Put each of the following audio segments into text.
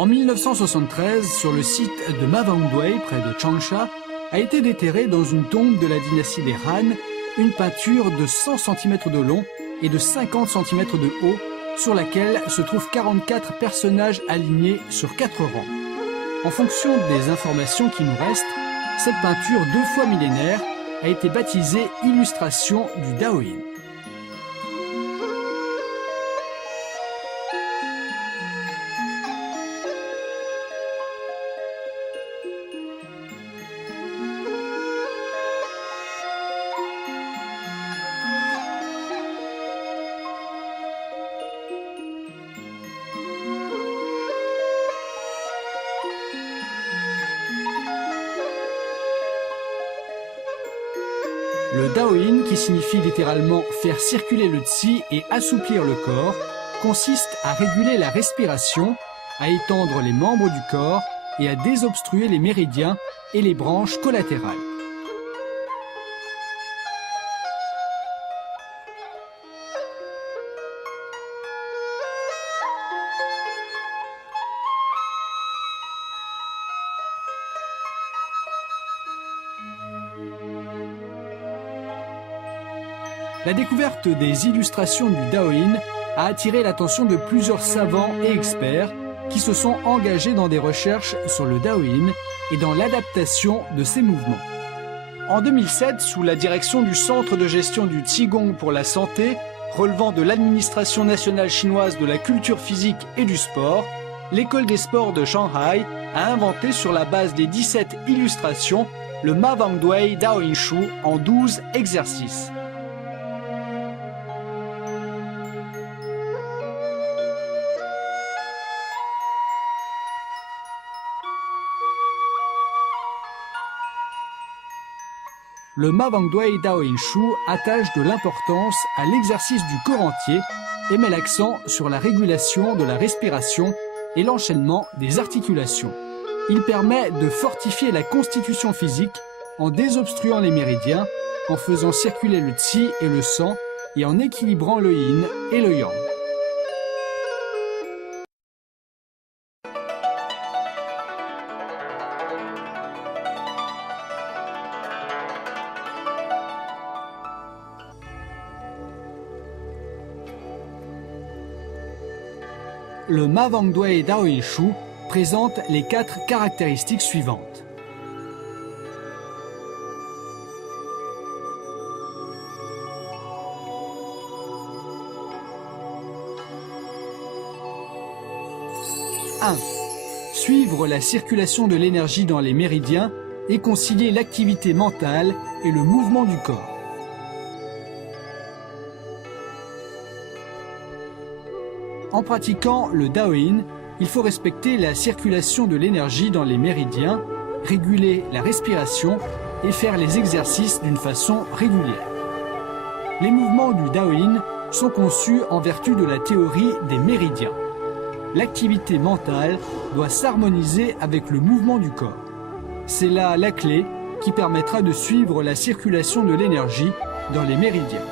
En 1973, sur le site de Mawangdui, près de Changsha, a été déterrée dans une tombe de la dynastie des Han une peinture de 100 cm de long et de 50 cm de haut, sur laquelle se trouvent 44 personnages alignés sur 4 rangs. En fonction des informations qui nous restent, cette peinture 2 fois millénaire a été baptisée illustration du Daoyin. Le Daoyin, qui signifie littéralement faire circuler le Qi et assouplir le corps, consiste à réguler la respiration, à étendre les membres du corps et à désobstruer les méridiens et les branches collatérales. La découverte des illustrations du Daoyin a attiré l'attention de plusieurs savants et experts qui se sont engagés dans des recherches sur le Daoyin et dans l'adaptation de ses mouvements. En 2007, sous la direction du Centre de gestion du Qigong pour la santé, relevant de l'administration nationale chinoise de la culture physique et du sport, l'école des sports de Shanghai a inventé sur la base des 17 illustrations le Mawangdui Daoyin Shu en 12 exercices. Le Mawangdui Daoyin Shu attache de l'importance à l'exercice du corps entier et met l'accent sur la régulation de la respiration et l'enchaînement des articulations. Il permet de fortifier la constitution physique en désobstruant les méridiens, en faisant circuler le Qi et le sang et en équilibrant le Yin et le Yang. Le Mawangdui Daoyin Shu présente les 4 caractéristiques suivantes. Suivre la circulation de l'énergie dans les méridiens et concilier l'activité mentale et le mouvement du corps. En pratiquant le Daoyin, il faut respecter la circulation de l'énergie dans les méridiens, réguler la respiration et faire les exercices d'une façon régulière. Les mouvements du Daoyin sont conçus en vertu de la théorie des méridiens. L'activité mentale doit s'harmoniser avec le mouvement du corps. C'est là la clé qui permettra de suivre la circulation de l'énergie dans les méridiens.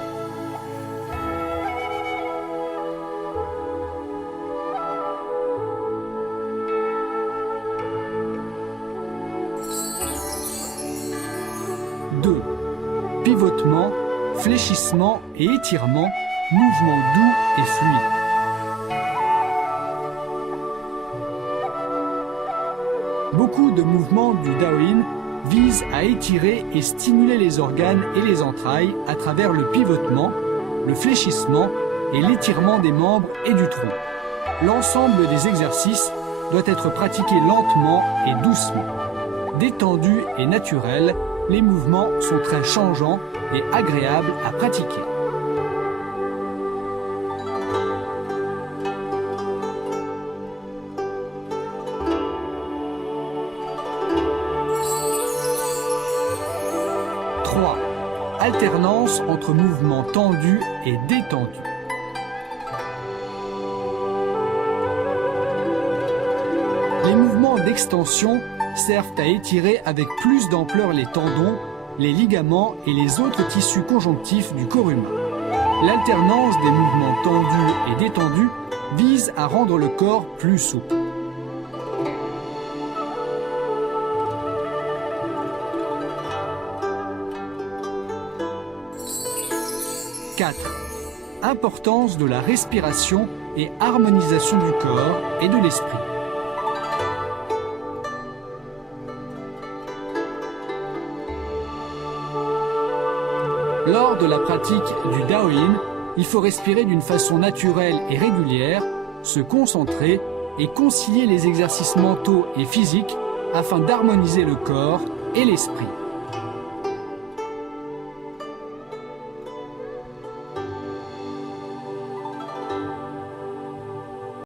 Pivotement, fléchissement et étirement, mouvement doux et fluide. Beaucoup de mouvements du Daoyin visent à étirer et stimuler les organes et les entrailles à travers le pivotement, le fléchissement et l'étirement des membres et du tronc. L'ensemble des exercices doit être pratiqué lentement et doucement. Détendu et naturel, les mouvements sont très changeants et agréables à pratiquer. Alternance entre mouvements tendus et détendus. Les mouvements d'extension servent à étirer avec plus d'ampleur les tendons, les ligaments et les autres tissus conjonctifs du corps humain. L'alternance des mouvements tendus et détendus vise à rendre le corps plus souple. 4. Importance de la respiration et harmonisation du corps et de l'esprit. Lors de la pratique du Daoyin, il faut respirer d'une façon naturelle et régulière, se concentrer et concilier les exercices mentaux et physiques afin d'harmoniser le corps et l'esprit.